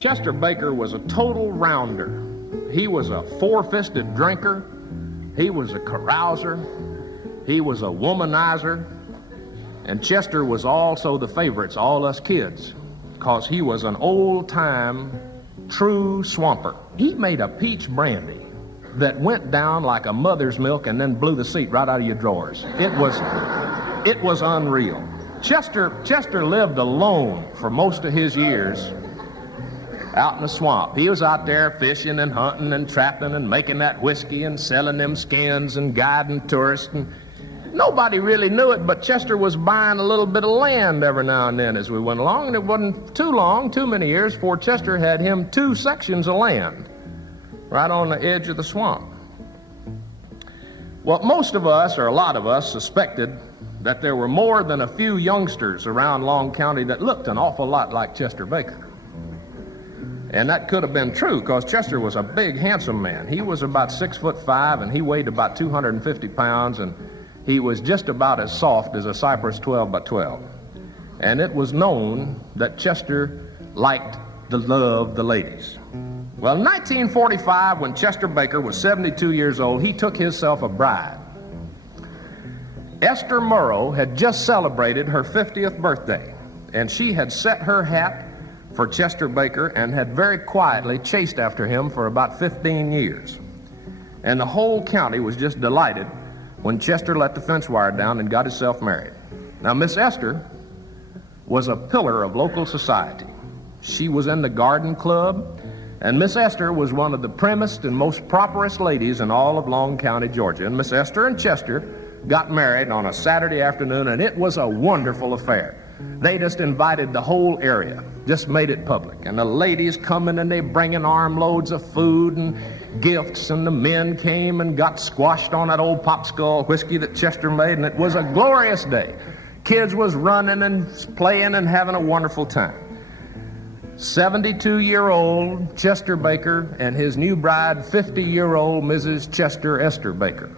Chester Baker was a total rounder. He was a four-fisted drinker. He was a carouser. He was a womanizer. And Chester was also the favorites, all us kids, because he was an old-time, true swamper. He made a peach brandy that went down like a mother's milk and then blew the seat right out of your drawers. It was unreal. Chester lived alone for most of his years out in the swamp. He was out there fishing and hunting and trapping and making that whiskey and selling them skins and guiding tourists. And nobody really knew it, but Chester was buying a little bit of land every now and then as we went along, and it wasn't too many years before Chester had him 2 sections of land right on the edge of the swamp. Well, most of us, or a lot of us, suspected that there were more than a few youngsters around Long County that looked an awful lot like Chester Baker. And that could have been true, because Chester was a big, handsome man. He was about 6'5", and he weighed about 250 pounds, and he was just about as soft as a Cypress 12 by 12. And it was known that Chester liked to love the ladies. Well, in 1945, when Chester Baker was 72 years old, he took himself a bride. Esther Murrow had just celebrated her 50th birthday, and she had set her hat for Chester Baker and had very quietly chased after him for about 15 years. And the whole county was just delighted when Chester let the fence wire down and got himself married. Now, Miss Esther was a pillar of local society. She was in the garden club, and Miss Esther was one of the primmest and most properest ladies in all of Long County, Georgia. And Miss Esther and Chester got married on a Saturday afternoon, and it was a wonderful affair. They just invited the whole area, just made it public. And the ladies coming and they bringing armloads of food and gifts, and the men came and got squashed on that old popsicle whiskey that Chester made, and it was a glorious day. Kids was running and playing and having a wonderful time. 72-year-old Chester Baker and his new bride, 50-year-old Mrs. Chester Esther Baker.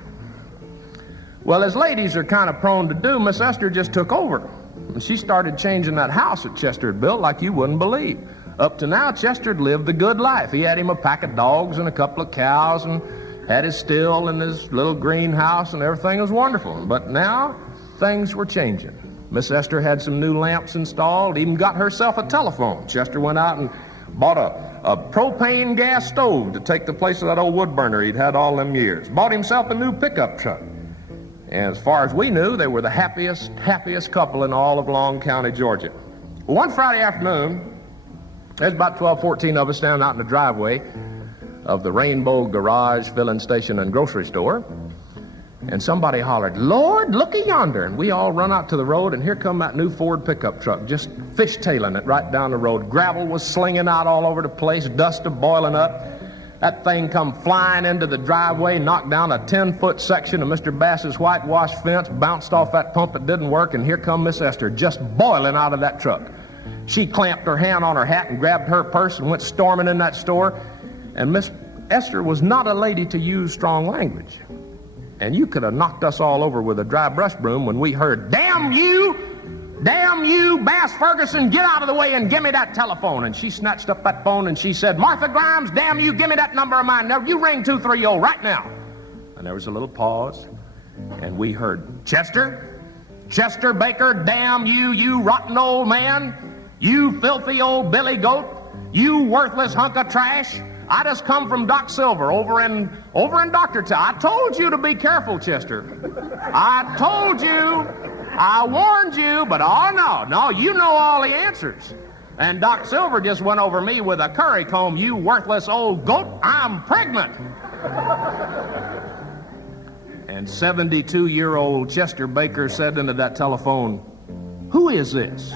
Well, as ladies are kind of prone to do, Miss Esther just took over. And she started changing that house that Chester had built like you wouldn't believe. Up to now, Chester had lived the good life. He had him a pack of dogs and a couple of cows and had his still and his little greenhouse, and everything was wonderful. But now, things were changing. Miss Esther had some new lamps installed, even got herself a telephone. Chester went out and bought a propane gas stove to take the place of that old wood burner he'd had all them years. Bought himself a new pickup truck. And as far as we knew, they were the happiest couple in all of Long County, Georgia. Well, one Friday afternoon, there's about 14 of us standing out in the driveway of the Rainbow Garage Filling Station and Grocery Store. And somebody hollered, "Lord, looky yonder." And we all run out to the road, and here come that new Ford pickup truck, just fishtailing it right down the road. Gravel was slinging out all over the place, dust was boiling up. That thing come flying into the driveway, knocked down a 10-foot section of Mr. Bass's whitewashed fence, bounced off that pump that didn't work, and here come Miss Esther just boiling out of that truck. She clamped her hand on her hat and grabbed her purse and went storming in that store. And Miss Esther was not a lady to use strong language. And you could have knocked us all over with a dry brush broom when we heard, "Damn you! Damn you, Bass Ferguson, get out of the way and give me that telephone." And she snatched up that phone and she said, "Martha Grimes, damn you, give me that number of mine. Now, you ring 230 right now." And there was a little pause, and we heard, Chester Baker, damn you, you rotten old man, you filthy old billy goat, you worthless hunk of trash. I just come from Doc Silver over in Dr. Town. I told you to be careful, Chester. I told you. I warned you, but oh no, you know all the answers. And Doc Silver just went over me with a curry comb. "You worthless old goat, I'm pregnant." And 72-year-old Chester Baker said into that telephone, "Who is this?"